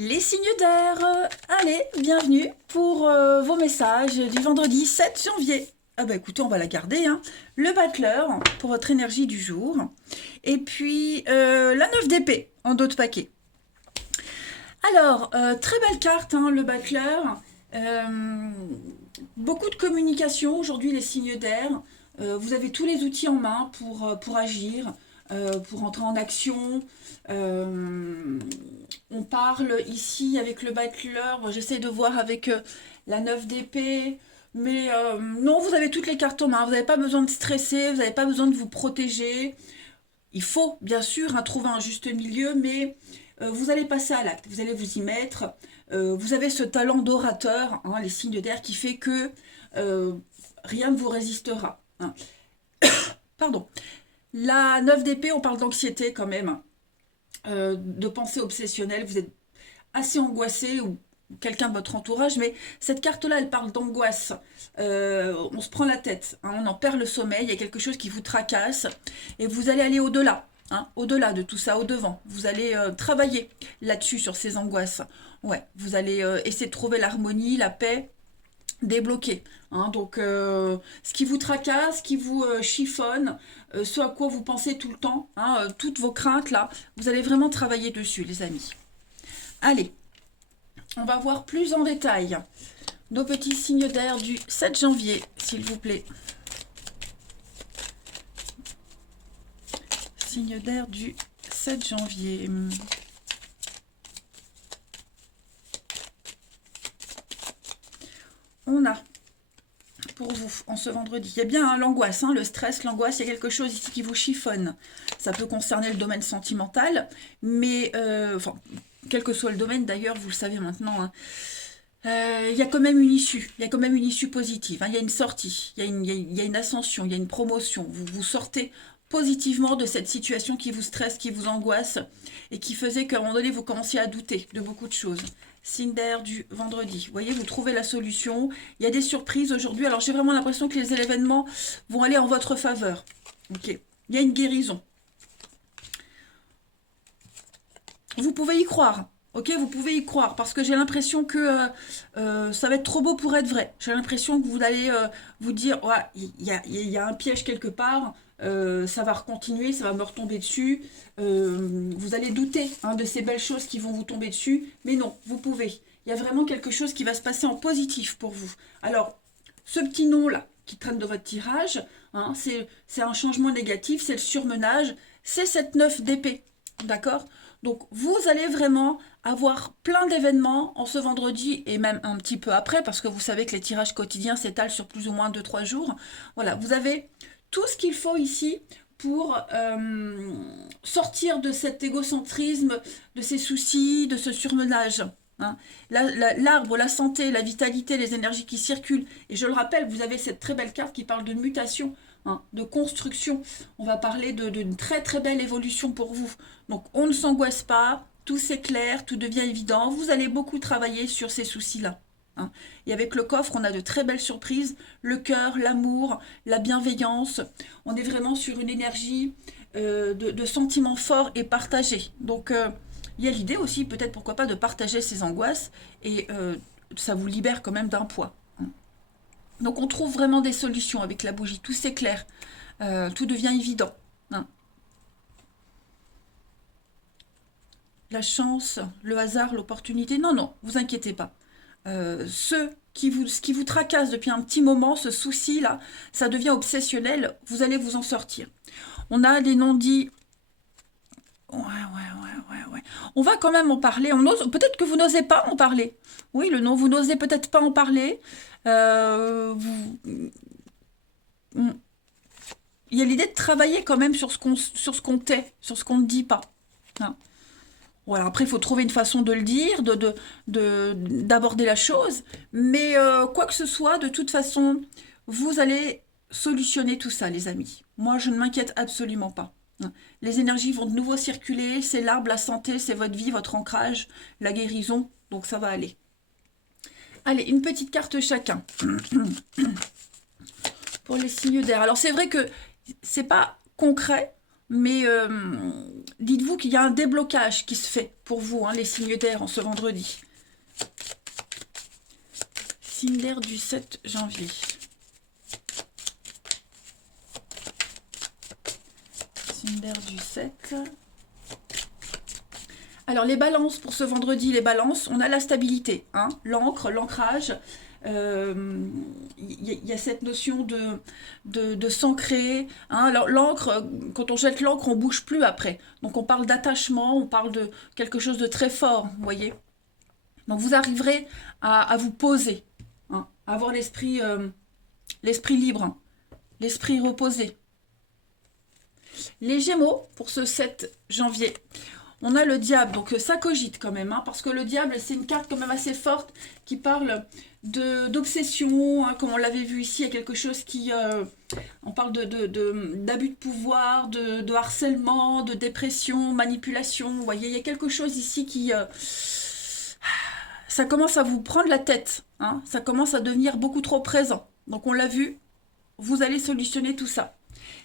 Les signes d'air, allez, bienvenue pour vos messages du vendredi 7 janvier. Ah bah écoutez, on va la garder, hein. Le battleur pour votre énergie du jour. Et puis la 9 d'épée en dos de paquet. Alors, très belle carte, hein, le battleur. Beaucoup de communication aujourd'hui, les signes d'air. Vous avez tous les outils en main pour agir, pour entrer en action. On parle ici avec le battleur, j'essaie de voir avec la 9 d'épée, mais non, vous avez toutes les cartes en main, vous n'avez pas besoin de stresser, vous n'avez pas besoin de vous protéger. Il faut bien sûr hein, trouver un juste milieu, mais vous allez passer à l'acte, vous allez vous y mettre. Vous avez ce talent d'orateur, hein, les signes d'air, qui fait que euh, rien ne vous résistera, hein. Pardon. La 9 d'épée, on parle d'anxiété quand même, de pensée obsessionnelle. Vous êtes assez angoissé ou quelqu'un de votre entourage, mais cette carte-là, elle parle d'angoisse. On se prend la tête, hein, on en perd le sommeil, il y a quelque chose qui vous tracasse, et vous allez aller au-delà, hein, au-delà de tout ça, au-devant. Vous allez travailler là-dessus, sur ces angoisses. Ouais, vous allez essayer de trouver l'harmonie, la paix, débloquer, hein. Donc, ce qui vous tracasse, ce qui vous chiffonne, ce à quoi vous pensez tout le temps, hein, toutes vos craintes là, vous allez vraiment travailler dessus, les amis. Allez, on va voir plus en détail nos petits signes d'air du 7 janvier, s'il vous plaît. Signes d'air du 7 janvier. On a pour vous en ce vendredi. Il y a bien hein, l'angoisse, hein, le stress, l'angoisse, il y a quelque chose ici qui vous chiffonne. Ça peut concerner le domaine sentimental, mais enfin, quel que soit le domaine d'ailleurs, vous le savez maintenant, hein, il y a quand même une issue, il y a quand même une issue positive, hein, il y a une sortie, il y a une ascension, il y a une promotion, vous sortez positivement de cette situation qui vous stresse, qui vous angoisse et qui faisait qu'à un moment donné vous commenciez à douter de beaucoup de choses. Signe d'air du vendredi. Vous voyez, vous trouvez la solution. Il y a des surprises aujourd'hui. Alors j'ai vraiment l'impression que les événements vont aller en votre faveur. Ok. Il y a une guérison. Vous pouvez y croire. Ok, vous pouvez y croire parce que j'ai l'impression que ça va être trop beau pour être vrai. J'ai l'impression que vous allez vous dire, ouais, il y a un piège quelque part, ça va recontinuer, ça va me retomber dessus. Vous allez douter hein, de ces belles choses qui vont vous tomber dessus, mais non, vous pouvez. Il y a vraiment quelque chose qui va se passer en positif pour vous. Alors, ce petit nom là qui traîne de votre tirage, hein, c'est un changement négatif, c'est le surmenage, c'est cette 9 d'épée. D'accord? Donc vous allez vraiment avoir plein d'événements en ce vendredi et même un petit peu après, parce que vous savez que les tirages quotidiens s'étalent sur plus ou moins 2 3 jours. Voilà, vous avez tout ce qu'il faut ici pour sortir de cet égocentrisme, de ces soucis, de ce surmenage, hein. L'arbre, la santé, la vitalité, les énergies qui circulent. Et je le rappelle, vous avez cette très belle carte qui parle de mutation, hein, de construction. On va parler d'une très très belle évolution pour vous. Donc on ne s'angoisse pas, tout s'éclaire, tout devient évident. Vous allez beaucoup travailler sur ces soucis-là, hein. Et avec le coffre, on a de très belles surprises. Le cœur, l'amour, la bienveillance. On est vraiment sur une énergie de sentiments forts et partagés. Donc il y a l'idée aussi, peut-être pourquoi pas, de partager ces angoisses et ça vous libère quand même d'un poids, hein. Donc on trouve vraiment des solutions avec la bougie, tout s'éclaire, tout devient évident, hein. La chance, le hasard, l'opportunité, non, non, vous inquiétez pas. Ce qui vous tracasse depuis un petit moment, ce souci-là, ça devient obsessionnel, vous allez vous en sortir. On a des non-dits. Ouais, ouais, ouais, ouais, ouais. On va quand même en parler. Peut-être que vous n'osez pas en parler. Oui, le nom, vous n'osez peut-être pas en parler. Mm. Il y a l'idée de travailler quand même sur ce qu'on tait, sur ce qu'on ne dit pas, hein. Voilà, après, il faut trouver une façon de le dire, d'aborder la chose. Mais quoi que ce soit, de toute façon, vous allez solutionner tout ça, les amis. Moi, je ne m'inquiète absolument pas, hein. Les énergies vont de nouveau circuler. C'est l'arbre, la santé, c'est votre vie, votre ancrage, la guérison. Donc, ça va aller. Allez, une petite carte chacun pour les signes d'air. Alors, c'est vrai que c'est pas concret. mais dites-vous qu'il y a un déblocage qui se fait pour vous, hein, les signes d'air en ce vendredi. Signe d'air du 7 janvier. Signe d'air du 7. Alors, les balances pour ce vendredi, les balances, on a la stabilité, hein, l'ancre, l'ancrage. Il y a cette notion de s'ancrer. Hein. Alors, l'encre, quand on jette l'encre, on bouge plus après. Donc, on parle d'attachement, on parle de quelque chose de très fort, vous voyez. Donc, vous arriverez à vous poser, hein, à avoir l'esprit libre, hein, l'esprit reposé. Les Gémeaux, pour ce 7 janvier, on a le diable, donc ça cogite quand même, hein, parce que le diable, c'est une carte quand même assez forte qui parle d'obsession, hein, comme on l'avait vu ici, il y a quelque chose qui... on parle d'abus de pouvoir, de harcèlement, de dépression, manipulation, vous voyez, il y a quelque chose ici qui... ça commence à vous prendre la tête, hein, ça commence à devenir beaucoup trop présent. Donc on l'a vu, vous allez solutionner tout ça.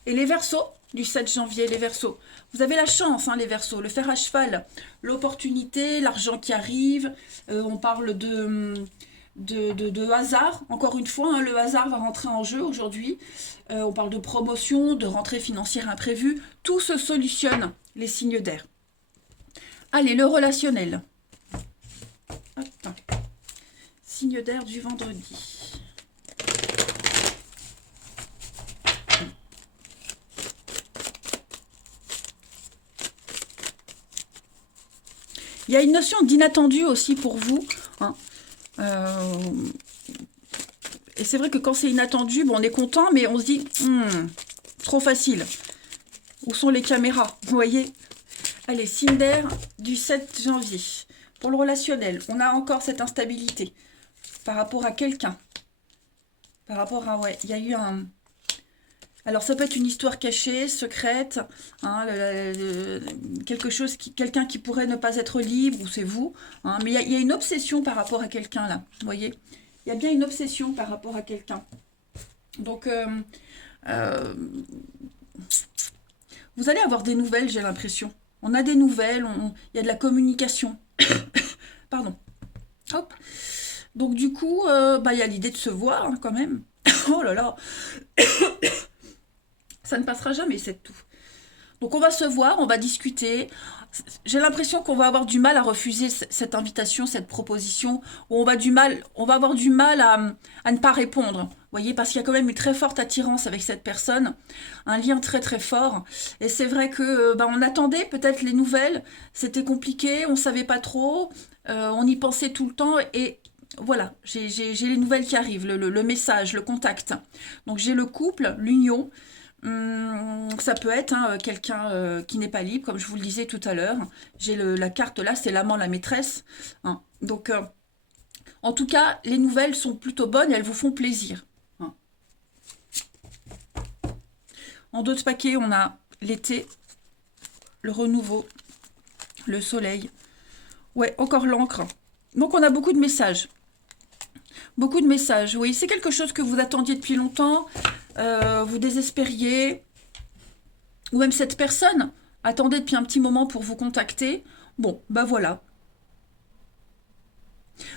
Et les Verseaux, du 7 janvier, les Verseaux. Vous avez la chance, hein, les Verseaux, le fer à cheval, l'opportunité, l'argent qui arrive. On parle de hasard. Encore une fois, hein, le hasard va rentrer en jeu aujourd'hui. On parle de promotion, de rentrée financière imprévue. Tout se solutionne, les signes d'air. Allez, le relationnel. Hop. Signe d'air du vendredi. Il y a une notion d'inattendu aussi pour vous. Hein. Et c'est vrai que quand c'est inattendu, bon, on est content, mais on se dit, trop facile. Où sont les caméras? Vous voyez? Allez, signe d'air du 7 janvier. Pour le relationnel, on a encore cette instabilité par rapport à quelqu'un. Par rapport à, ouais, il y a eu un... Alors, ça peut être une histoire cachée, secrète, hein, quelque chose, quelqu'un qui pourrait ne pas être libre, ou c'est vous. Hein, mais il y a une obsession par rapport à quelqu'un, là. Vous voyez? Il y a bien une obsession par rapport à quelqu'un. Donc, vous allez avoir des nouvelles, j'ai l'impression. On a des nouvelles, il y a de la communication. Pardon. Hop. Donc, du coup, il y a l'idée de se voir, hein, quand même. Oh là là. Ça ne passera jamais, cette toux. Donc on va se voir, on va discuter. J'ai l'impression qu'on va avoir du mal à refuser cette invitation, cette proposition, ou on va avoir du mal à ne pas répondre. Vous voyez, parce qu'il y a quand même une très forte attirance avec cette personne, un lien très très fort. Et c'est vrai que on attendait peut-être les nouvelles, c'était compliqué, on ne savait pas trop, on y pensait tout le temps et voilà, j'ai les nouvelles qui arrivent, le message, le contact. Donc j'ai le couple, l'union. Ça peut être, hein, quelqu'un qui n'est pas libre, comme je vous le disais tout à l'heure. J'ai la carte là, c'est l'amant, la maîtresse. Hein. Donc, en tout cas, les nouvelles sont plutôt bonnes et elles vous font plaisir. Hein. En d'autres paquets, on a l'été, le renouveau, le soleil. Ouais, encore l'encre. Donc, on a beaucoup de messages. Beaucoup de messages, oui. C'est quelque chose que vous attendiez depuis longtemps. Vous désespériez, ou même cette personne attendait depuis un petit moment pour vous contacter. Bon, voilà.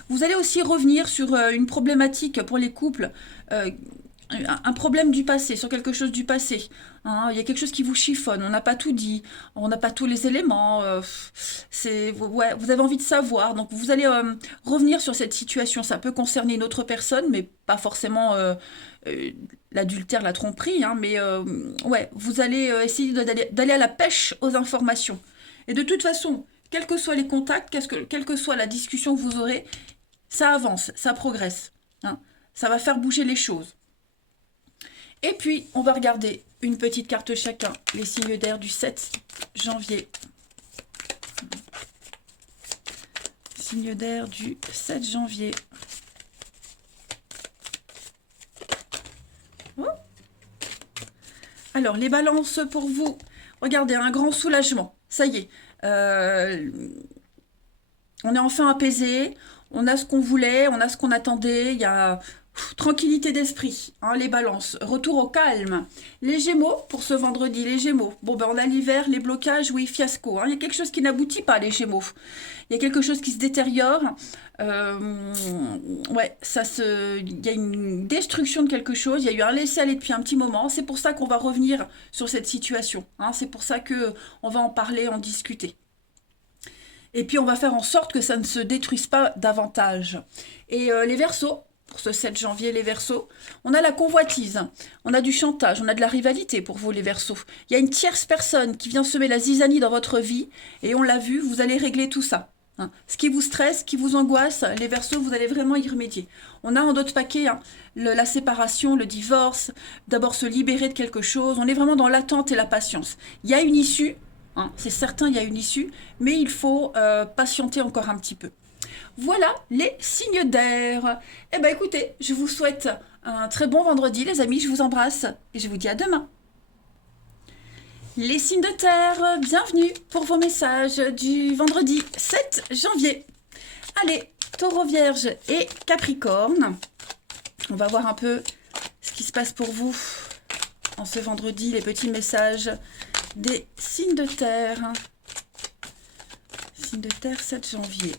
Vous allez aussi revenir sur une problématique pour les couples, un problème du passé, sur quelque chose du passé. Hein, il y a quelque chose qui vous chiffonne, on n'a pas tout dit, on n'a pas tous les éléments. Ouais, vous avez envie de savoir, donc vous allez revenir sur cette situation. Ça peut concerner une autre personne, mais pas forcément l'adultère, la tromperie. Hein, mais ouais, vous allez essayer d'aller à la pêche aux informations. Et de toute façon, quels que soient les contacts, quelle que soit la discussion que vous aurez, ça avance, ça progresse. Hein, ça va faire bouger les choses. Et puis, on va regarder une petite carte chacun, les signes d'air du 7 janvier. Signe d'air du 7 janvier. Oh. Alors, les balances pour vous. Regardez, un grand soulagement. Ça y est. On est enfin apaisé. On a ce qu'on voulait, on a ce qu'on attendait. Il y a... Tranquillité d'esprit, hein, les balances, retour au calme. Les gémeaux, pour ce vendredi, les gémeaux. Bon, ben on a l'hiver, les blocages, oui, fiasco. Hein. Il y a quelque chose qui n'aboutit pas, les gémeaux. Il y a quelque chose qui se détériore. Euh, ouais, il y a une destruction de quelque chose. Il y a eu un laisser-aller depuis un petit moment. C'est pour ça qu'on va revenir sur cette situation. Hein. C'est pour ça que on va en parler, en discuter. Et puis on va faire en sorte que ça ne se détruise pas davantage. Et les Verseaux, pour ce 7 janvier, les Verseaux, on a la convoitise, on a du chantage, on a de la rivalité pour vous, les Verseaux. Il y a une tierce personne qui vient semer la zizanie dans votre vie, et on l'a vu, vous allez régler tout ça. Hein. Ce qui vous stresse, ce qui vous angoisse, les Verseaux, vous allez vraiment y remédier. On a en d'autres paquets hein, la séparation, le divorce, d'abord se libérer de quelque chose. On est vraiment dans l'attente et la patience. Il y a une issue, hein, c'est certain, il y a une issue, mais il faut patienter encore un petit peu. Voilà les signes d'air. Eh bien écoutez, je vous souhaite un très bon vendredi les amis, je vous embrasse et je vous dis à demain. Les signes de terre, bienvenue pour vos messages du vendredi 7 janvier. Allez, Taureau, Vierge et Capricorne. On va voir un peu ce qui se passe pour vous en ce vendredi, les petits messages des signes de terre. Signes de terre 7 janvier.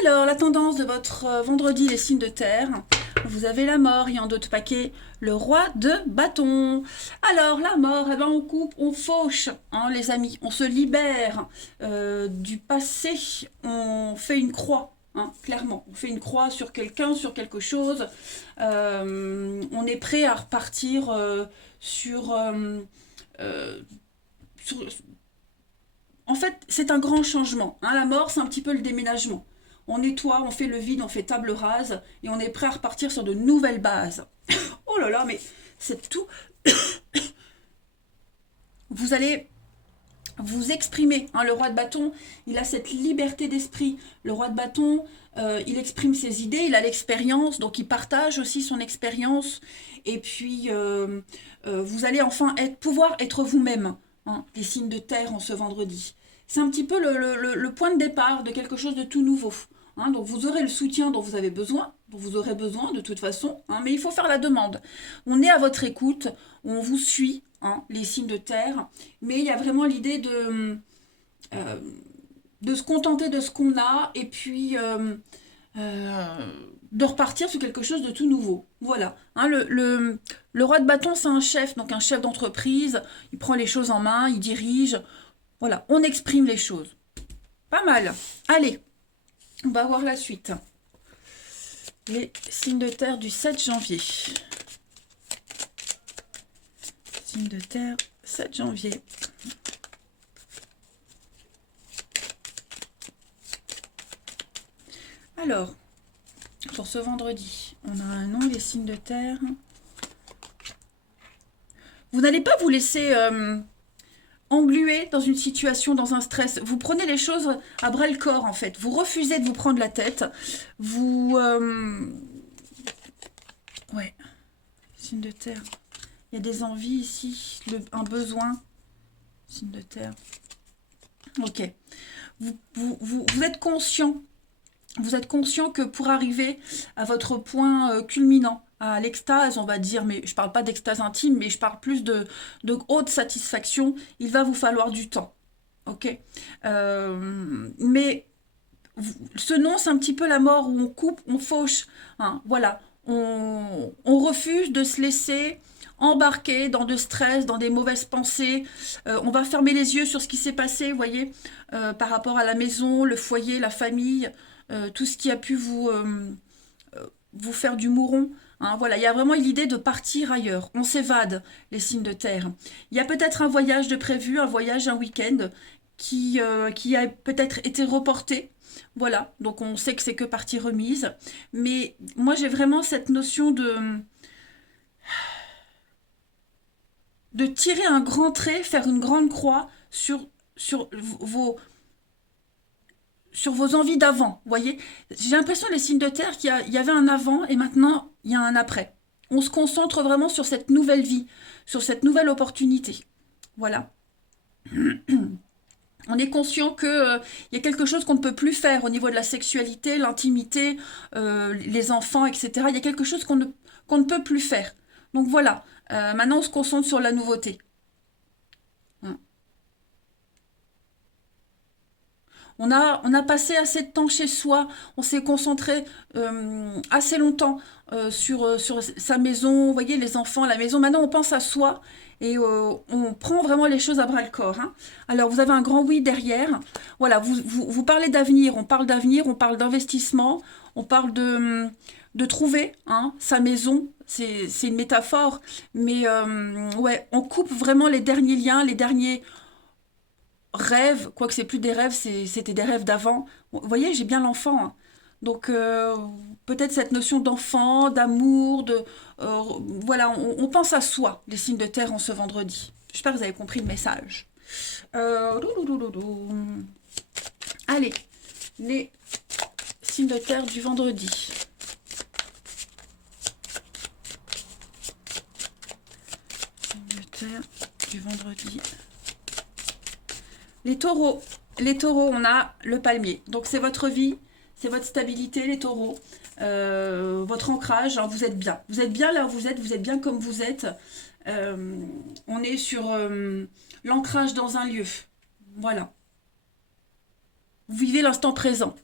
Alors, la tendance de votre vendredi, les signes de terre. Vous avez la mort et en d'autres paquets, le roi de bâton. Alors, la mort, eh ben, on coupe, on fauche, hein, les amis. On se libère du passé. On fait une croix. Hein, clairement, on fait une croix sur quelqu'un, sur quelque chose. On est prêt à repartir sur, sur en fait, c'est un grand changement. Hein. La mort, c'est un petit peu le déménagement. On nettoie, on fait le vide, on fait table rase et on est prêt à repartir sur de nouvelles bases. Oh là là, mais c'est tout. Vous allez vous exprimer. Hein. Le roi de bâton, il a cette liberté d'esprit. Le roi de bâton, il exprime ses idées, il a l'expérience, donc il partage aussi son expérience. Et puis, vous allez enfin pouvoir être vous-même. Hein, les signes de terre en ce vendredi. C'est un petit peu le point de départ de quelque chose de tout nouveau. Hein, donc vous aurez le soutien dont vous avez besoin, dont vous aurez besoin de toute façon, hein, mais il faut faire la demande. On est à votre écoute, on vous suit, hein, les signes de terre, mais il y a vraiment l'idée euh, de se contenter de ce qu'on a et puis euh, de repartir sur quelque chose de tout nouveau. Voilà. Hein, le roi de bâton, c'est un chef, donc un chef d'entreprise. Il prend les choses en main, il dirige. Voilà, on exprime les choses. Pas mal. Allez, on va voir la suite. Les signes de terre du 7 janvier. Signes de terre, 7 janvier. Alors, pour ce vendredi, on a un nom, les signes de terre. Vous n'allez pas vous laisser engluer dans une situation, dans un stress. Vous prenez les choses à bras le corps, en fait. Vous refusez de vous prendre la tête. Vous... Ouais. Signe de terre. Il y a des envies ici, un besoin. Signe de terre. Ok. Vous êtes conscient. Vous êtes conscient que pour arriver à votre point culminant, à l'extase, on va dire, mais je parle pas d'extase intime, mais je parle plus de haute satisfaction, il va vous falloir du temps. Ok. Mais ce nom, c'est un petit peu la mort où on coupe, on fauche. Hein, voilà. On refuse de se laisser embarquer dans de stress, dans des mauvaises pensées. On va fermer les yeux sur ce qui s'est passé, vous voyez, par rapport à la maison, le foyer, la famille, tout ce qui a pu vous faire du mouron. Hein, voilà, il y a vraiment l'idée de partir ailleurs. On s'évade, les signes de terre. Il y a peut-être un voyage de prévu, un voyage, un week-end qui a peut-être été reporté. Voilà, donc on sait que c'est que partie remise. Mais moi, j'ai vraiment cette notion de tirer un grand trait, faire une grande croix sur vos, sur vos envies d'avant. Vous voyez, j'ai l'impression, les signes de terre, qu'il y avait un avant et maintenant, il y a un après. On se concentre vraiment sur cette nouvelle vie, sur cette nouvelle opportunité. Voilà. On est conscient que, y a quelque chose qu'on ne peut plus faire au niveau de la sexualité, l'intimité, les enfants, etc. Il y a quelque chose qu'on ne peut plus faire. Donc voilà, maintenant on se concentre sur la nouveauté. Hein. On a passé assez de temps chez soi, on s'est concentré assez longtemps sur sa maison, vous voyez, les enfants, la maison. Maintenant, on pense à soi et on prend vraiment les choses à bras le corps. Hein. Alors, vous avez un grand oui derrière. Voilà, vous parlez d'avenir, on parle d'investissement, on parle de trouver hein, sa maison. C'est une métaphore, mais ouais, on coupe vraiment les derniers liens, les derniers rêves, quoique c'est plus des rêves, c'était des rêves d'avant. Vous voyez, j'ai bien l'enfant. Hein. Donc peut-être cette notion d'enfant, d'amour, euh, voilà, on pense à soi, les signes de terre en ce vendredi. J'espère que vous avez compris le message. Loulouloulou. Allez, les signes de terre du vendredi. Signes de terre du vendredi. Les taureaux, on a le palmier. Donc c'est votre vie, c'est votre stabilité, les taureaux. Votre ancrage, hein, vous êtes bien. Vous êtes bien là où vous êtes bien comme vous êtes. On est sur l'ancrage dans un lieu. Voilà. Vous vivez l'instant présent.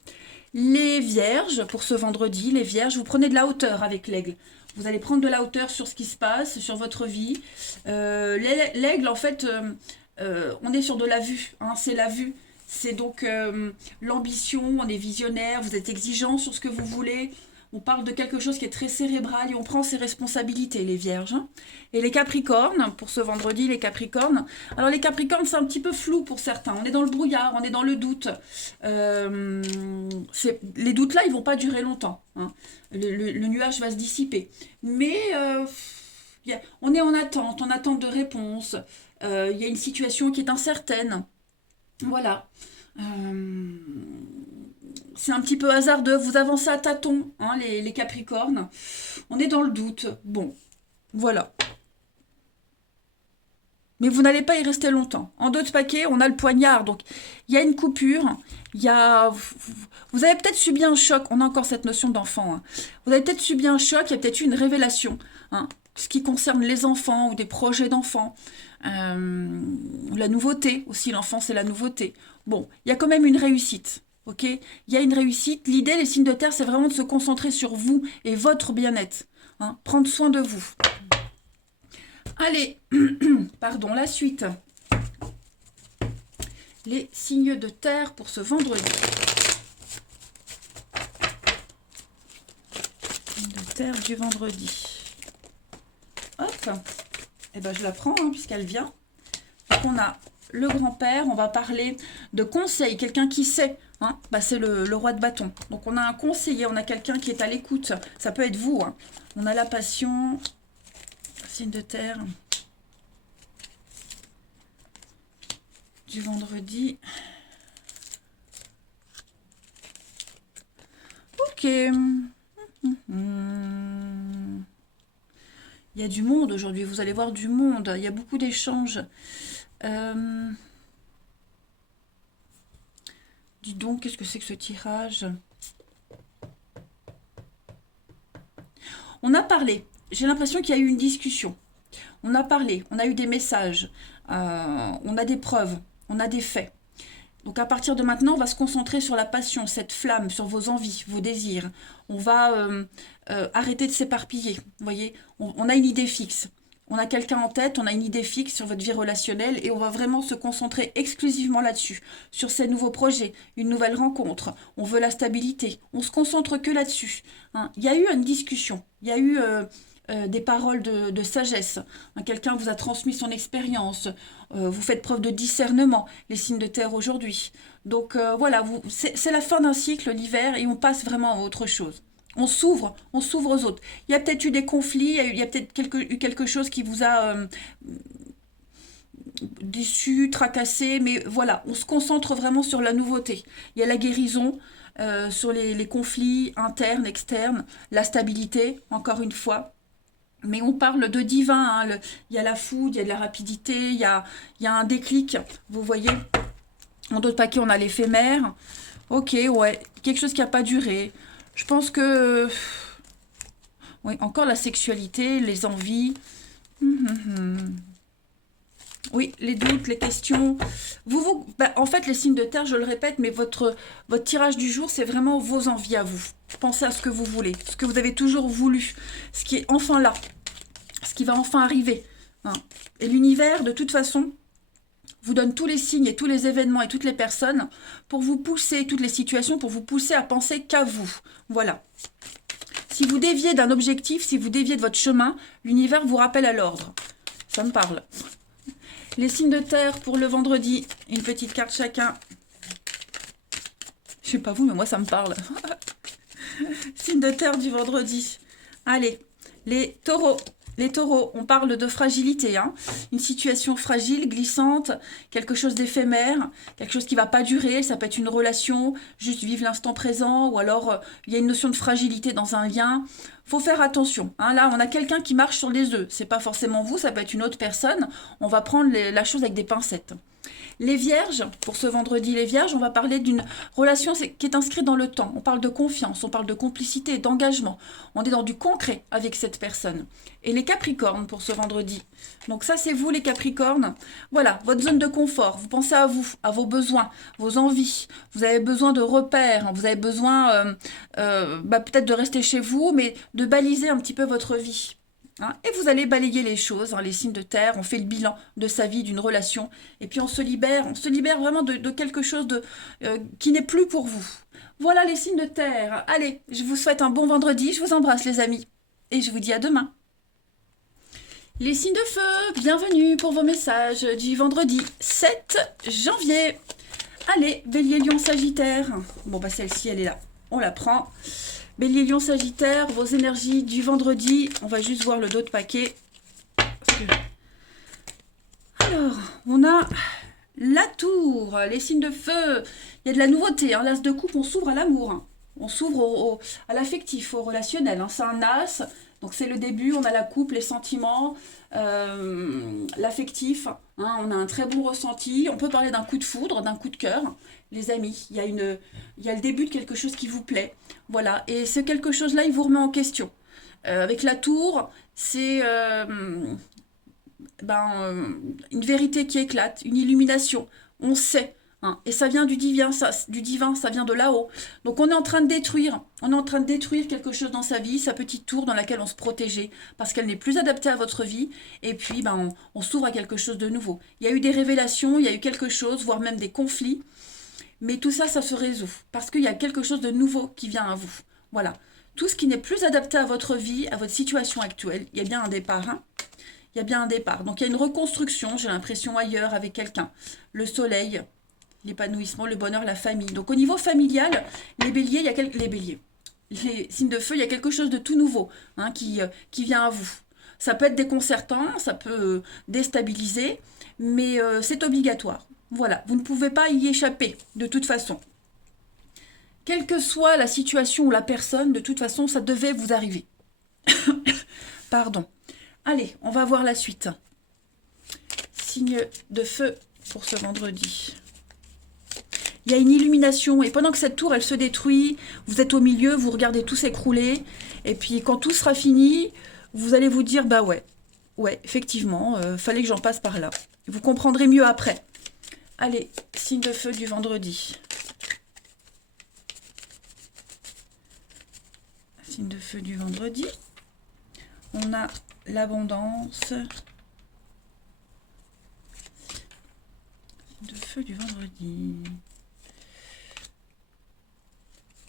Les vierges, pour ce vendredi, les vierges, vous prenez de la hauteur avec l'aigle. Vous allez prendre de la hauteur sur ce qui se passe, sur votre vie. L'aigle, en fait, on est sur de la vue. Hein, c'est la vue. C'est donc l'ambition, on est visionnaire, vous êtes exigeant sur ce que vous voulez. On parle de quelque chose qui est très cérébral et on prend ses responsabilités, les vierges. Hein. Et les capricornes, pour ce vendredi, les capricornes. Alors les capricornes, c'est un petit peu flou pour certains. On est dans le brouillard, on est dans le doute. Les doutes-là, ils vont pas durer longtemps. Hein. Le nuage va se dissiper. Mais on est en attente de réponse. Il y a une situation qui est incertaine. Voilà. C'est un petit peu hasardeux. Vous avancez à tâtons, hein, les Capricornes. On est dans le doute. Bon, voilà. Mais vous n'allez pas y rester longtemps. En d'autres paquets, on a le poignard. Donc, il y a une coupure. Il y a... Vous avez peut-être subi un choc. On a encore cette notion d'enfant. Hein. Vous avez peut-être subi un choc. Il y a peut-être eu une révélation. Hein, ce qui concerne les enfants ou des projets d'enfants. La nouveauté aussi. L'enfant, c'est la nouveauté. Bon, il y a quand même une réussite. Ok, il y a une réussite. L'idée, les signes de terre, c'est vraiment de se concentrer sur vous et votre bien-être. Hein, prendre soin de vous. Allez, pardon, la suite. Les signes de terre pour ce vendredi. Signes de terre du vendredi. Hop, et ben je la prends hein, puisqu'elle vient. Donc on a le grand-père, on va parler de conseil, quelqu'un qui sait. Hein, bah c'est le roi de bâton. Donc on a un conseiller, on a quelqu'un qui est à l'écoute. Ça peut être vous. Hein. On a la passion, signe de terre du vendredi. Ok. Il y a du monde aujourd'hui, vous allez voir du monde. Il y a beaucoup d'échanges. Dis donc, qu'est-ce que c'est que ce tirage? On a parlé. J'ai l'impression qu'il y a eu une discussion. On a parlé, on a eu des messages, on a des preuves, on a des faits. Donc à partir de maintenant, on va se concentrer sur la passion, cette flamme, sur vos envies, vos désirs. On va arrêter de s'éparpiller. Vous voyez, on a une idée fixe. On a quelqu'un en tête, on a une idée fixe sur votre vie relationnelle et on va vraiment se concentrer exclusivement là-dessus, sur ces nouveaux projets, une nouvelle rencontre. On veut la stabilité. On se concentre que là-dessus. Hein. Il y a eu une discussion. Il y a eu des paroles de sagesse. Hein, quelqu'un vous a transmis son expérience. Vous faites preuve de discernement, les signes de terre aujourd'hui. Donc voilà, c'est la fin d'un cycle, l'hiver, et on passe vraiment à autre chose. On s'ouvre aux autres. Il y a peut-être eu des conflits, il y a peut-être eu quelque chose qui vous a déçu, tracassé, mais voilà, on se concentre vraiment sur la nouveauté. Il y a la guérison, sur les conflits internes, externes, la stabilité, encore une fois. Mais on parle de divin, hein, il y a la foudre, il y a de la rapidité, il y a un déclic, vous voyez. En d'autres paquets, on a l'éphémère. Ok, ouais, quelque chose qui n'a pas duré. Je pense que... Oui, encore la sexualité, les envies. Hum. Oui, les doutes, les questions. En fait, les signes de terre, je le répète, mais votre tirage du jour, c'est vraiment vos envies à vous. Pensez à ce que vous voulez, ce que vous avez toujours voulu, ce qui est enfin là, ce qui va enfin arriver, hein. Et l'univers, de toute façon, vous donne tous les signes et tous les événements et toutes les personnes pour vous pousser, toutes les situations, pour vous pousser à penser qu'à vous. Voilà. Si vous déviez d'un objectif, si vous déviez de votre chemin, l'univers vous rappelle à l'ordre. Ça me parle. Les signes de terre pour le vendredi. Une petite carte chacun. Je sais pas vous, mais moi ça me parle. Signes de terre du vendredi. Allez, les taureaux. Les taureaux, on parle de fragilité, hein. Une situation fragile, glissante, quelque chose d'éphémère, quelque chose qui ne va pas durer, ça peut être une relation, juste vivre l'instant présent, ou alors il y a une notion de fragilité dans un lien. Faut faire attention, hein. Là, on a quelqu'un qui marche sur les œufs. C'est pas forcément vous, ça peut être une autre personne. On va prendre la chose avec des pincettes. Les vierges, pour ce vendredi, les vierges, on va parler d'une relation qui est inscrite dans le temps. On parle de confiance, on parle de complicité, d'engagement. On est dans du concret avec cette personne. Et les capricornes pour ce vendredi. Donc ça, c'est vous les capricornes. Voilà, votre zone de confort. Vous pensez à vous, à vos besoins, vos envies. Vous avez besoin de repères. Vous avez besoin peut-être de rester chez vous, mais de baliser un petit peu votre vie. Hein, et vous allez balayer les choses, hein, les signes de terre, on fait le bilan de sa vie, d'une relation, et puis on se libère vraiment de quelque chose qui n'est plus pour vous. Voilà les signes de terre. Allez, je vous souhaite un bon vendredi, je vous embrasse les amis, et je vous dis à demain. Les signes de feu, bienvenue pour vos messages du vendredi 7 janvier. Allez, Bélier, Lion, Sagittaire. Bon bah celle-ci elle est là, on la prend. Bélier, Lion, Sagittaire, vos énergies du vendredi. On va juste voir le dos de paquet. Alors, on a la tour, les signes de feu. Il y a de la nouveauté, hein. L'as de coupe, on s'ouvre à l'amour, hein. On s'ouvre à l'affectif, au relationnel, hein. C'est un as, donc c'est le début. On a la coupe, les sentiments, l'affectif, hein. On a un très bon ressenti. On peut parler d'un coup de foudre, d'un coup de cœur. Les amis, il y a le début de quelque chose qui vous plaît. Voilà, et ce quelque chose-là, il vous remet en question. Avec la tour, c'est une vérité qui éclate, une illumination. On sait, hein, et ça vient du divin, ça vient de là-haut. Donc on est en train de détruire quelque chose dans sa vie, sa petite tour dans laquelle on se protégeait, parce qu'elle n'est plus adaptée à votre vie, et puis on s'ouvre à quelque chose de nouveau. Il y a eu des révélations, il y a eu quelque chose, voire même des conflits, mais tout ça, ça se résout, parce qu'il y a quelque chose de nouveau qui vient à vous. Voilà. Tout ce qui n'est plus adapté à votre vie, à votre situation actuelle, il y a bien un départ, hein. Il y a bien un départ. Donc il y a une reconstruction, j'ai l'impression, ailleurs avec quelqu'un. Le soleil, l'épanouissement, le bonheur, la famille. Donc au niveau familial, les béliers, les béliers. Les signes de feu, il y a quelque chose de tout nouveau, hein, qui vient à vous. Ça peut être déconcertant, ça peut déstabiliser, mais c'est obligatoire. Voilà, vous ne pouvez pas y échapper, de toute façon. Quelle que soit la situation ou la personne, de toute façon, ça devait vous arriver. Pardon. Allez, on va voir la suite. Signe de feu pour ce vendredi. Il y a une illumination et pendant que cette tour, elle se détruit, vous êtes au milieu, vous regardez tout s'écrouler. Et puis quand tout sera fini, vous allez vous dire, bah ouais, effectivement, fallait que j'en passe par là. Vous comprendrez mieux après. Allez, signe de feu du vendredi. Signe de feu du vendredi. On a l'abondance. Signe de feu du vendredi.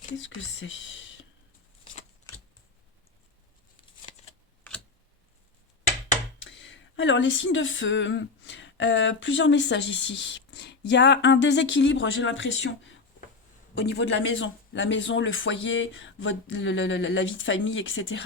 Qu'est-ce que c'est? Alors, les signes de feu. Plusieurs messages ici. Il y a un déséquilibre, j'ai l'impression, au niveau de la maison. La maison, le foyer, la vie de famille, etc.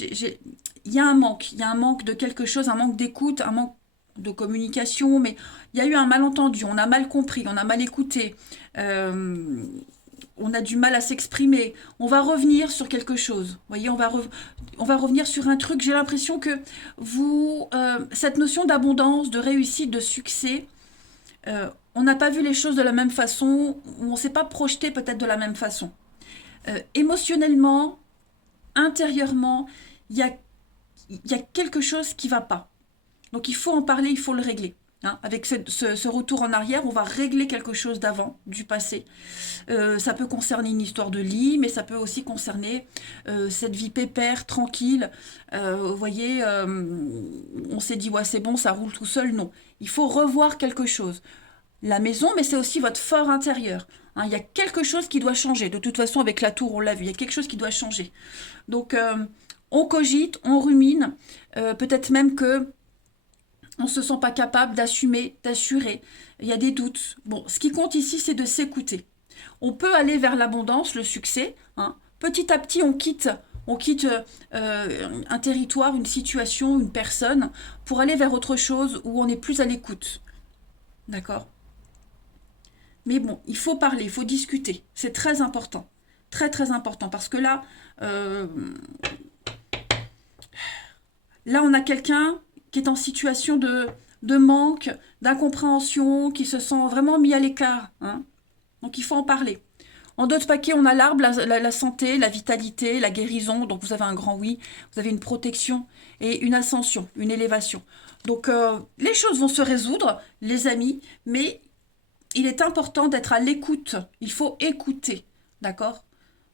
Il y a un manque. Il y a un manque de quelque chose, un manque d'écoute, un manque de communication, mais il y a eu un malentendu. On a mal compris, on a mal écouté. On a du mal à s'exprimer. On va revenir sur quelque chose. Vous voyez, on va revenir sur un truc. J'ai l'impression que cette notion d'abondance, de réussite, de succès, on n'a pas vu les choses de la même façon, ou on ne s'est pas projeté peut-être de la même façon. Émotionnellement, intérieurement, il y a, il y a quelque chose qui ne va pas. Donc il faut en parler, il faut le régler. Hein. Avec ce retour en arrière, on va régler quelque chose d'avant, du passé. Ça peut concerner une histoire de lit, mais ça peut aussi concerner cette vie pépère, tranquille. Vous voyez, on s'est dit, ouais, c'est bon, ça roule tout seul. Non, il faut revoir quelque chose. La maison, mais c'est aussi votre fort intérieur. Hein, il y a quelque chose qui doit changer. De toute façon, avec la tour, on l'a vu, il y a quelque chose qui doit changer. Donc, on cogite, on rumine. Peut-être même que on ne se sent pas capable d'assumer, d'assurer. Il y a des doutes. Bon, ce qui compte ici, c'est de s'écouter. On peut aller vers l'abondance, le succès. Hein. Petit à petit, on quitte un territoire, une situation, une personne, pour aller vers autre chose où on est plus à l'écoute. D'accord? Mais bon, il faut parler, il faut discuter. C'est très important. Très, très important. Parce que euh, là on a quelqu'un qui est en situation de manque, d'incompréhension, qui se sent vraiment mis à l'écart. Hein. Donc il faut en parler. En d'autres paquets, on a l'arbre, la santé, la vitalité, la guérison. Donc vous avez un grand oui, vous avez une protection et une ascension, une élévation. Donc les choses vont se résoudre, les amis, mais il est important d'être à l'écoute. Il faut écouter, d'accord?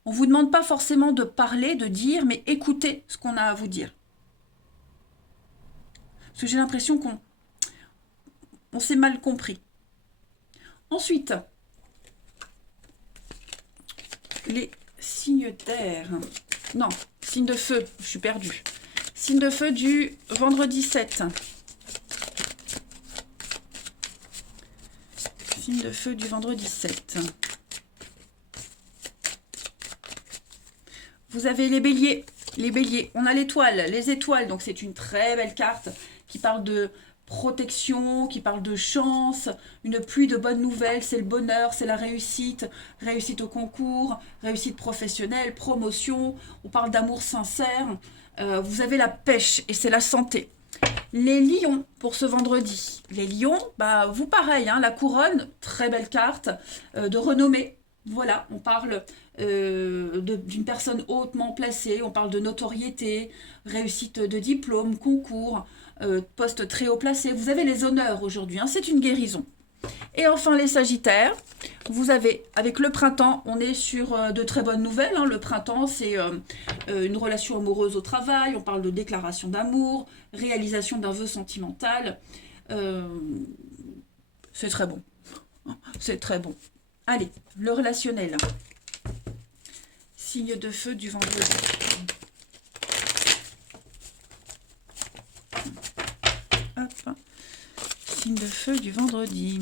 On ne vous demande pas forcément de parler, de dire, mais écoutez ce qu'on a à vous dire. Parce que j'ai l'impression qu'on s'est mal compris. Ensuite, les signes d'air. Non, signe de feu, je suis perdue. Signe de feu du vendredi 7. Signe de feu du vendredi 7. Vous avez les béliers. Les béliers, on a l'étoile, les étoiles. Donc c'est une très belle carte qui parle de protection, qui parle de chance, une pluie de bonnes nouvelles, c'est le bonheur, c'est la réussite, réussite au concours, réussite professionnelle, promotion, on parle d'amour sincère. Vous avez la pêche et c'est la santé. Les lions pour ce vendredi. Les lions, bah vous pareil, hein, la couronne, très belle carte, de renommée. Voilà, on parle d'une personne hautement placée, on parle de notoriété, réussite de diplôme, concours, poste très haut placé. Vous avez les honneurs aujourd'hui, hein, c'est une guérison. Et enfin les Sagittaires, vous avez, avec le printemps, on est sur de très bonnes nouvelles. Hein. Le printemps, c'est une relation amoureuse au travail, on parle de déclaration d'amour, réalisation d'un vœu sentimental. Euh, c'est très bon. C'est très bon. Allez, le relationnel. Signe de feu du vendredi. Hop. Signe de feu du vendredi.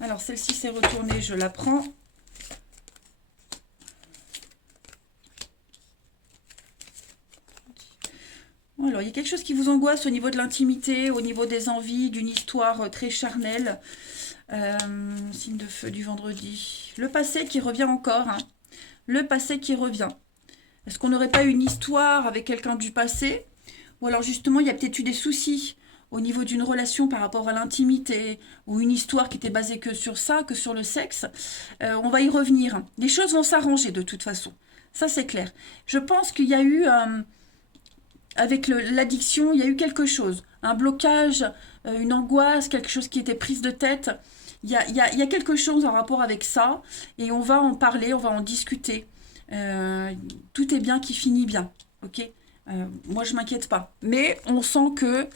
Alors, celle-ci s'est retournée, je la prends. Alors, il y a quelque chose qui vous angoisse au niveau de l'intimité, au niveau des envies, d'une histoire très charnelle. Signe de feu du vendredi. Le passé qui revient encore. Hein. Le passé qui revient. Est-ce qu'on n'aurait pas une histoire avec quelqu'un du passé? Ou alors justement, il y a peut-être eu des soucis au niveau d'une relation par rapport à l'intimité, ou une histoire qui était basée que sur ça, que sur le sexe. On va y revenir. Les choses vont s'arranger de toute façon. Ça, c'est clair. Je pense qu'il y a eu, avec l'addiction, il y a eu quelque chose. Un blocage, une angoisse, quelque chose qui était prise de tête. Il y a quelque chose en rapport avec ça. Et on va en parler, on va en discuter. Tout est bien qui finit bien. Ok? Moi, je m'inquiète pas. Mais on sent que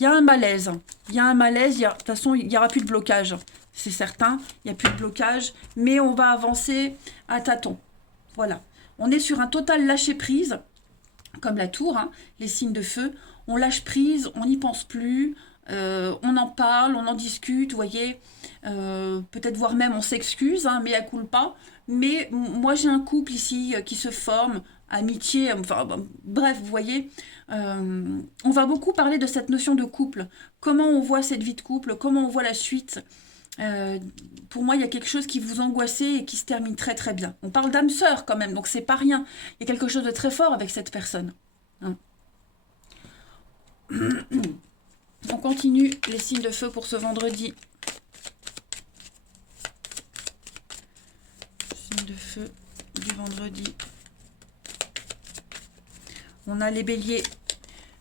il y a un malaise. Il y a un malaise. De toute façon, il n'y aura plus de blocage. C'est certain. Il n'y a plus de blocage. Mais on va avancer à tâtons. Voilà. On est sur un total lâcher-prise, comme la tour, hein, les signes de feu. On lâche prise, on n'y pense plus. On en parle, on en discute, vous voyez. Peut-être voire même on s'excuse, hein, mais à culpa. Mais moi, j'ai un couple ici qui se forme, amitié, enfin, bref, vous voyez, on va beaucoup parler de cette notion de couple. Comment on voit cette vie de couple, comment on voit la suite. Pour moi, il y a quelque chose qui vous angoissait et qui se termine très très bien. On parle d'âme sœur quand même, donc c'est pas rien. Il y a quelque chose de très fort avec cette personne. Hein. On continue les signes de feu pour ce vendredi. Signes de feu du vendredi. On a les béliers.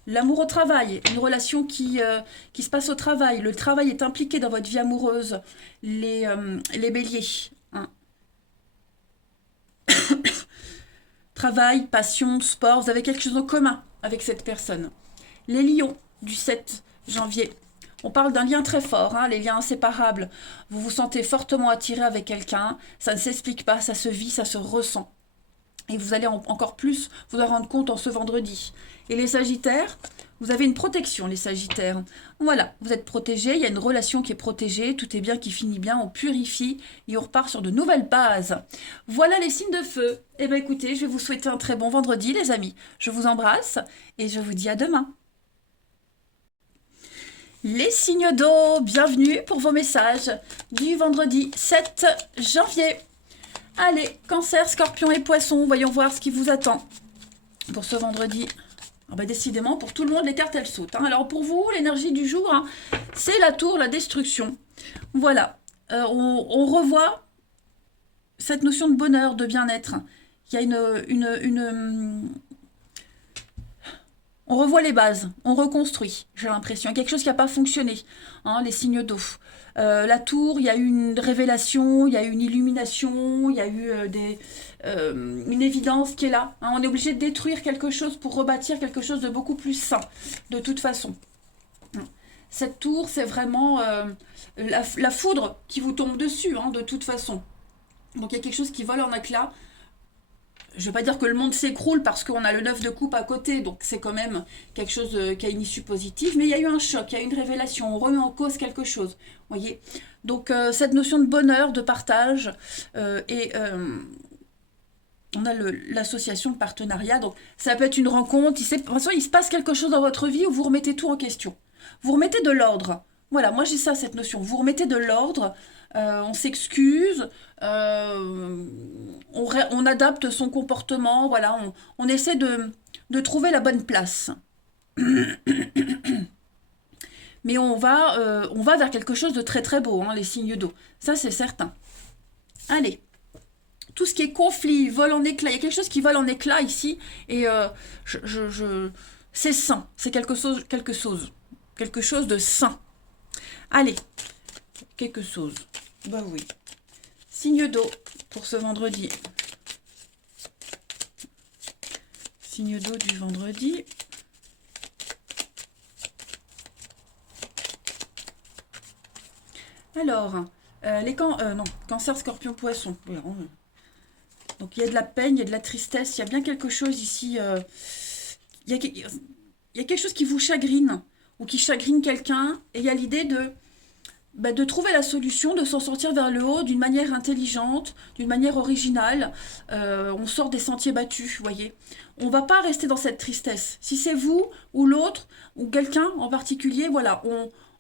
L'amour au travail, une relation qui se passe au travail. Le travail est impliqué dans votre vie amoureuse. Les béliers. Hein. Travail, passion, sport, vous avez quelque chose en commun avec cette personne. Les lions du 7 janvier. On parle d'un lien très fort, hein, les liens inséparables. Vous vous sentez fortement attiré avec quelqu'un. Ça ne s'explique pas, ça se vit, ça se ressent. Et vous allez encore plus vous en rendre compte en ce vendredi. Et les sagittaires, vous avez une protection, les sagittaires. Voilà, vous êtes protégés, il y a une relation qui est protégée, tout est bien qui finit bien, on purifie et on repart sur de nouvelles bases. Voilà les signes de feu. Eh bien écoutez, je vais vous souhaiter un très bon vendredi, les amis. Je vous embrasse et je vous dis à demain. Les signes d'eau, bienvenue pour vos messages du vendredi 7 janvier. Allez, cancer, scorpion et poisson, voyons voir ce qui vous attend pour ce vendredi. Ah bah décidément, pour tout le monde, les cartes, elles sautent. Hein. Alors pour vous, l'énergie du jour, hein, c'est la tour, la destruction. Voilà, on revoit cette notion de bonheur, de bien-être. Il y a on revoit les bases, on reconstruit, j'ai l'impression. Il y a quelque chose qui n'a pas fonctionné, hein, les signes d'eau. La tour, il y a eu une révélation, il y a eu une illumination, il y a eu une évidence qui est là. Hein. On est obligé de détruire quelque chose pour rebâtir quelque chose de beaucoup plus sain, de toute façon. Cette tour, c'est vraiment la foudre qui vous tombe dessus, hein, de toute façon. Donc il y a quelque chose qui vole en éclats. Je ne vais pas dire que le monde s'écroule parce qu'on a le 9 de coupe à côté, donc c'est quand même quelque chose qui a une issue positive, mais il y a eu un choc, il y a eu une révélation, on remet en cause quelque chose, voyez. Donc cette notion de bonheur, de partage, et on a l'association de partenariat, donc ça peut être une rencontre, de toute façon il se passe quelque chose dans votre vie où vous remettez tout en question, vous remettez de l'ordre. Voilà, moi j'ai ça, cette notion, vous remettez de l'ordre, on s'excuse, on adapte son comportement, voilà, on essaie de trouver la bonne place. Mais on va vers quelque chose de très très beau, hein, les signes d'eau. Ça, c'est certain. Allez, tout ce qui est conflit, vol en éclats, il y a quelque chose qui vole en éclats ici, et c'est sain, c'est quelque chose de sain. Allez, quelque chose. Bah oui. Signe d'eau pour ce vendredi. Signe d'eau du vendredi. Alors, cancer, scorpion, poisson. Donc il y a de la peine, il y a de la tristesse, il y a bien quelque chose ici. Il y a quelque chose qui vous chagrine ou qui chagrine quelqu'un. Et il y a l'idée de trouver la solution, de s'en sortir vers le haut d'une manière intelligente, d'une manière originale. On sort des sentiers battus, vous voyez. On ne va pas rester dans cette tristesse. Si c'est vous ou l'autre, ou quelqu'un en particulier, voilà,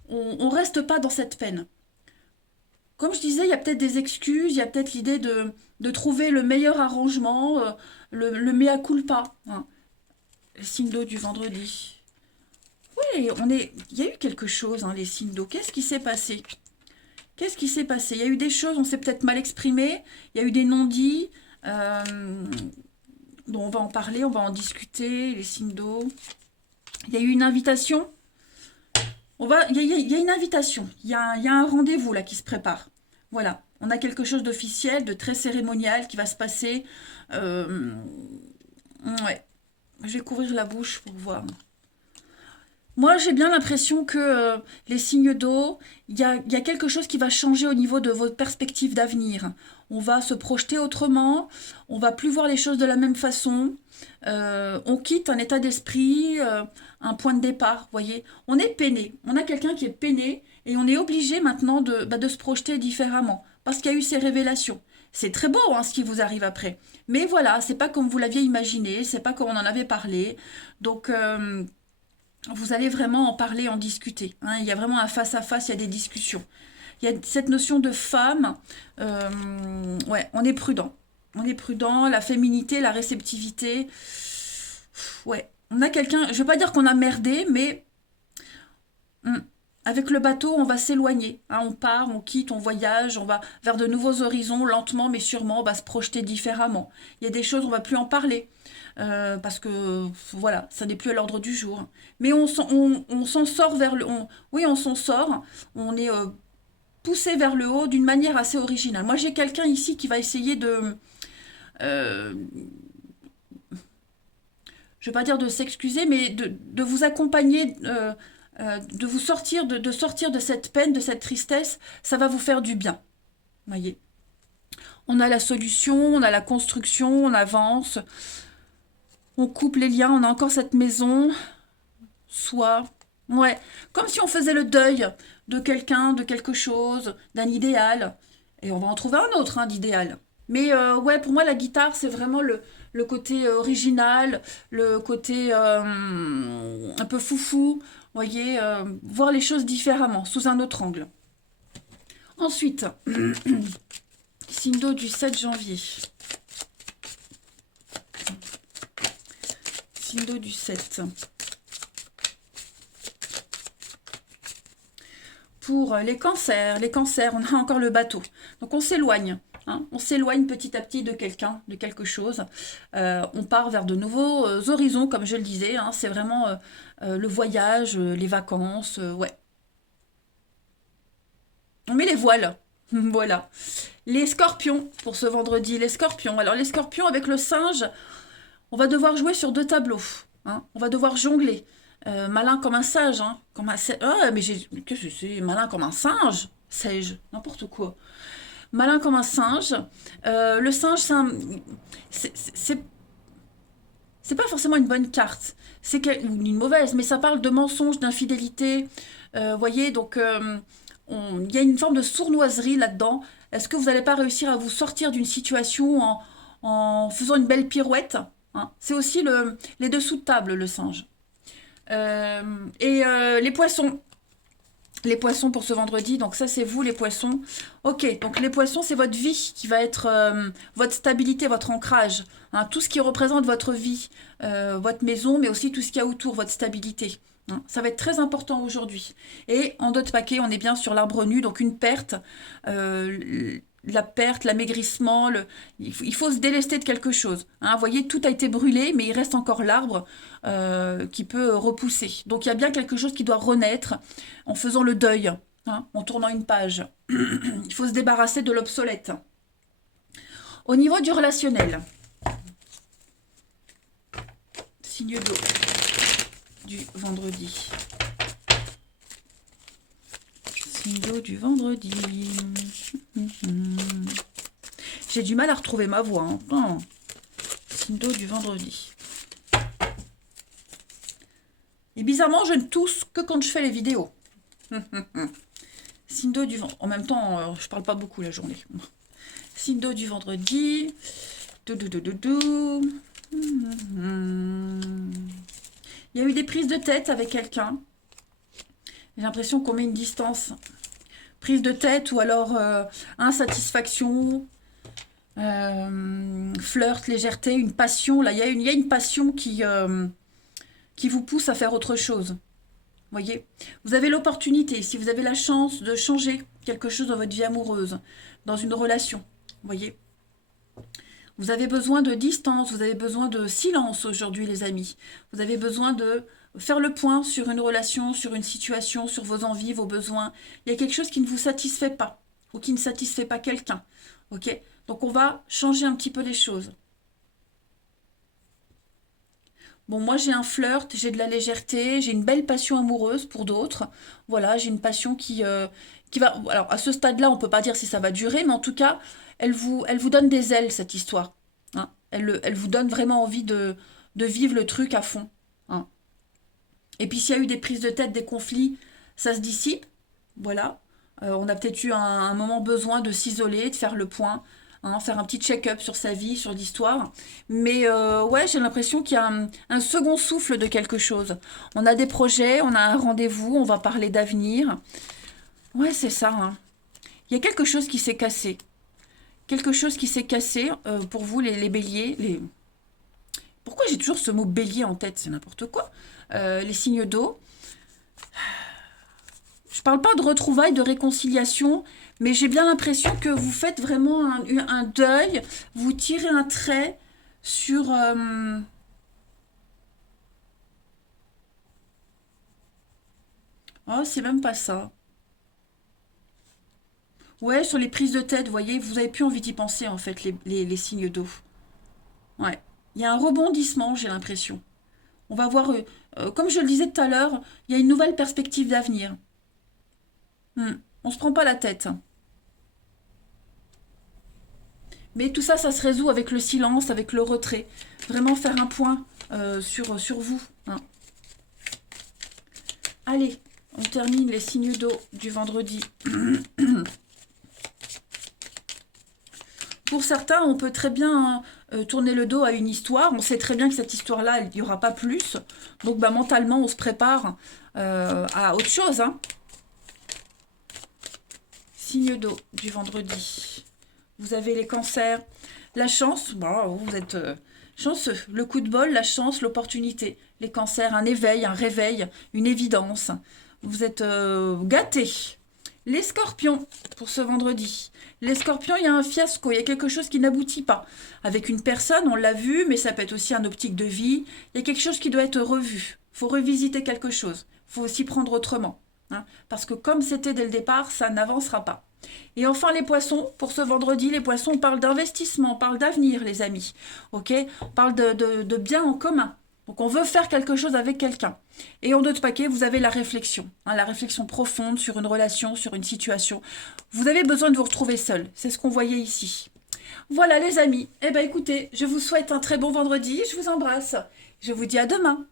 on reste pas dans cette peine. Comme je disais, il y a peut-être des excuses, il y a peut-être l'idée de trouver le meilleur arrangement, le mea culpa. Hein. Les signes d'eau du vendredi. Oui, il y a eu quelque chose, hein, les signes d'eau. Qu'est-ce qui s'est passé? Qu'est-ce qui s'est passé? Il y a eu des choses, on s'est peut-être mal exprimé, il y a eu des non-dits. Bon, on va en parler, on va en discuter, les signes d'eau. Il y a eu une invitation. Il y a une invitation, il y a un rendez-vous là qui se prépare. Voilà, on a quelque chose d'officiel, de très cérémonial qui va se passer. Ouais, je vais couvrir la bouche pour voir. Moi, j'ai bien l'impression que les signes d'eau, il y a quelque chose qui va changer au niveau de votre perspective d'avenir. On va se projeter autrement, on va plus voir les choses de la même façon. On quitte un état d'esprit, un point de départ, voyez. On est peiné, on a quelqu'un qui est peiné et on est obligé maintenant de se projeter différemment parce qu'il y a eu ces révélations. C'est très beau hein, ce qui vous arrive après. Mais voilà, c'est pas comme vous l'aviez imaginé, c'est pas comme on en avait parlé. Donc vous allez vraiment en parler, en discuter. Hein. Il y a vraiment un face-à-face, il y a des discussions. Il y a cette notion de femme. Ouais, on est prudent. On est prudent, la féminité, la réceptivité. Ouais, on a quelqu'un, je ne veux pas dire qu'on a merdé, mais Mm. Avec le bateau, on va s'éloigner, hein, on part, on quitte, on voyage, on va vers de nouveaux horizons, lentement mais sûrement, on va se projeter différemment. Il y a des choses, on va plus en parler, parce que voilà, ça n'est plus à l'ordre du jour. Mais on s'en sort vers oui, on s'en sort, on est poussé vers le haut d'une manière assez originale. Moi, j'ai quelqu'un ici qui va essayer euh, je vais pas dire de s'excuser, mais de vous accompagner, de vous sortir, de sortir de cette peine, de cette tristesse, ça va vous faire du bien. Voyez. On a la solution, on a la construction, on avance, on coupe les liens, on a encore cette maison, soit. Ouais, comme si on faisait le deuil de quelqu'un, de quelque chose, d'un idéal. Et on va en trouver un autre, hein, d'idéal. Mais ouais, pour moi, la guitare, c'est vraiment le côté original, le côté un peu foufou. Vous voyez, voir les choses différemment, sous un autre angle. Ensuite, signe d'eau du 7 janvier. Signe d'eau du 7. Pour les cancers, on a encore le bateau. Donc on s'éloigne. Hein, on s'éloigne petit à petit de quelqu'un, de quelque chose. On part vers de nouveaux horizons, comme je le disais. Hein, c'est vraiment le voyage, les vacances. Ouais. On met les voiles. Voilà. Les scorpions, pour ce vendredi. Les scorpions. Alors les scorpions avec le singe, on va devoir jouer sur deux tableaux. Hein, on va devoir jongler. Malin comme un sage. Hein, comme un... Ah, mais j'ai... Qu'est-ce que c'est? Malin comme un singe? Sais-je? N'importe quoi. Malin comme un singe. Le singe, c'est c'est pas forcément une bonne carte. Ou une mauvaise, mais ça parle de mensonges, d'infidélité. Voyez, donc il y a une forme de sournoiserie là-dedans. Est-ce que vous n'allez pas réussir à vous sortir d'une situation en faisant une belle pirouette? Hein, c'est aussi les dessous de table, le singe. Euh, et les poissons. Les poissons pour ce vendredi, donc ça c'est vous les poissons. Ok, donc les poissons c'est votre vie qui va être votre stabilité, votre ancrage. Hein, tout ce qui représente votre vie, votre maison, mais aussi tout ce qu'il y a autour, votre stabilité. Hein, ça va être très important aujourd'hui. Et en d'autres paquets, on est bien sur l'arbre nu, donc une perte. La perte, l'amaigrissement, il faut se délester de quelque chose. Hein, vous voyez, tout a été brûlé, mais il reste encore l'arbre qui peut repousser. Donc il y a bien quelque chose qui doit renaître en faisant le deuil, hein, en tournant une page. Il faut se débarrasser de l'obsolète. Au niveau du relationnel, signe d'eau du vendredi. Signe d'eau du vendredi. J'ai du mal à retrouver ma voix. Hein. Oh. Signe d'eau du vendredi. Et bizarrement, je ne tousse que quand je fais les vidéos. Signe d'eau du vendredi. En même temps, je parle pas beaucoup la journée. Signe d'eau du vendredi. Il y a eu des prises de tête avec quelqu'un. J'ai l'impression qu'on met une distance. Prise de tête ou alors insatisfaction, flirt, légèreté, une passion. Là, il y a une passion qui vous pousse à faire autre chose. Voyez, vous avez l'opportunité, si vous avez la chance de changer quelque chose dans votre vie amoureuse, dans une relation. Voyez, vous avez besoin de distance, vous avez besoin de silence aujourd'hui, les amis. Vous avez besoin de faire le point sur une relation, sur une situation, sur vos envies, vos besoins. Il y a quelque chose qui ne vous satisfait pas ou qui ne satisfait pas quelqu'un. Ok? Donc on va changer un petit peu les choses. Bon, moi j'ai un flirt, j'ai de la légèreté, j'ai une belle passion amoureuse pour d'autres. Voilà, j'ai une passion qui va... Alors à ce stade-là, on ne peut pas dire si ça va durer, mais en tout cas, elle vous donne des ailes, cette histoire. Hein. Elle vous donne vraiment envie de vivre le truc à fond. Hein. Et puis s'il y a eu des prises de tête, des conflits, ça se dissipe. Voilà. On a peut-être eu un moment besoin de s'isoler, de faire le point, hein, faire un petit check-up sur sa vie, sur l'histoire. Mais ouais, j'ai l'impression qu'il y a un second souffle de quelque chose. On a des projets, on a un rendez-vous, on va parler d'avenir. Ouais, c'est ça. Hein. Il y a quelque chose qui s'est cassé. Quelque chose qui s'est cassé pour vous, les béliers. Pourquoi j'ai toujours ce mot bélier en tête? C'est n'importe quoi. Les signes d'eau. Je parle pas de retrouvailles, de réconciliation, mais j'ai bien l'impression que vous faites vraiment un deuil, vous tirez un trait sur... Oh, c'est même pas ça. Ouais, sur les prises de tête, vous voyez, vous avez plus envie d'y penser, en fait, les signes d'eau. Ouais. Il y a un rebondissement, j'ai l'impression. On va voir, comme je le disais tout à l'heure, il y a une nouvelle perspective d'avenir. Hmm. On se prend pas la tête. Mais tout ça, ça se résout avec le silence, avec le retrait. Vraiment faire un point sur vous, hein. Allez, on termine les signes d'eau du vendredi. Pour certains, on peut très bien tourner le dos à une histoire. On sait très bien que cette histoire-là, il n'y aura pas plus. Donc bah, mentalement, on se prépare à autre chose, hein. Signe d'eau du vendredi. Vous avez les cancers. La chance, bon, vous êtes chanceux. Le coup de bol, la chance, l'opportunité. Les cancers, un éveil, un réveil, une évidence. Vous êtes gâtés. Les scorpions, pour ce vendredi. Les scorpions, il y a un fiasco, il y a quelque chose qui n'aboutit pas. Avec une personne, on l'a vu, mais ça peut être aussi un optique de vie. Il y a quelque chose qui doit être revu. Il faut revisiter quelque chose. Il faut aussi prendre autrement, hein. Parce que comme c'était dès le départ, ça n'avancera pas. Et enfin, les poissons, pour ce vendredi, les poissons, on parle d'investissement, on parle d'avenir, les amis. Ok? On parle de bien en commun. Donc, on veut faire quelque chose avec quelqu'un. Et en d'autres paquets, vous avez la réflexion, hein, la réflexion profonde sur une relation, sur une situation. Vous avez besoin de vous retrouver seul. C'est ce qu'on voyait ici. Voilà, les amis. Eh bien, écoutez, je vous souhaite un très bon vendredi. Je vous embrasse. Je vous dis à demain.